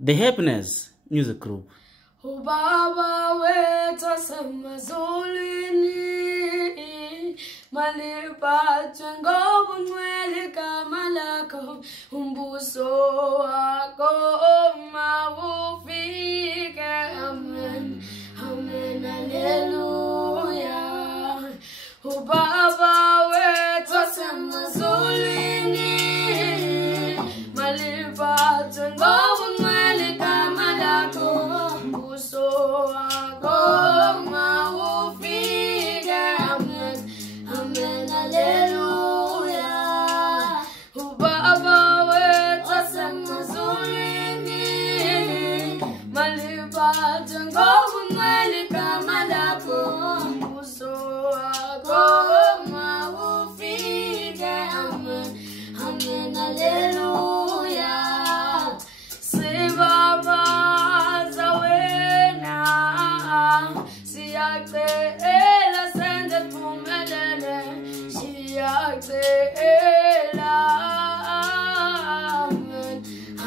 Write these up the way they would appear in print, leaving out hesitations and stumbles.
The Happiness Music Group. Ubaba wethu semazulwini maliphathwe ngobungcwele igama lakho umbuso wakho mawufike amen amen hallelujah Ubaba wethu semazulwini maliphathwe ngobungcwele igama lakho amen hallelujah Ubaba wethu semazulwini maliphathwe ngobungcwele igama lakho umbuso wakho mawufike amen amen hallelujah sibabaza wena siyacela senze phumelele siyacela amen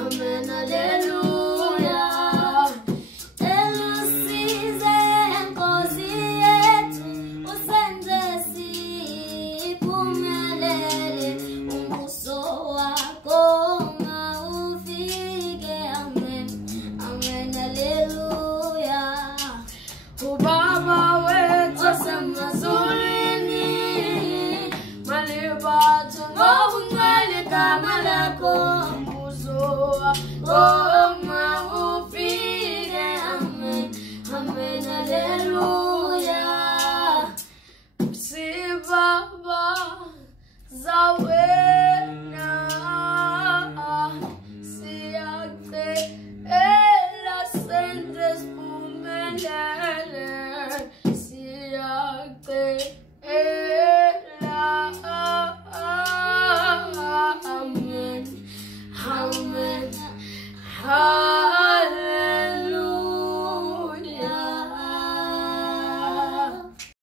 amen hallelujah elusize Nkosi yethu usenze siphumelele umbuso wakho mawufike amen amen hallelujah Ubaba wethu semazulwini maliphathwe ngobungcwele igama lakho umbuso wakho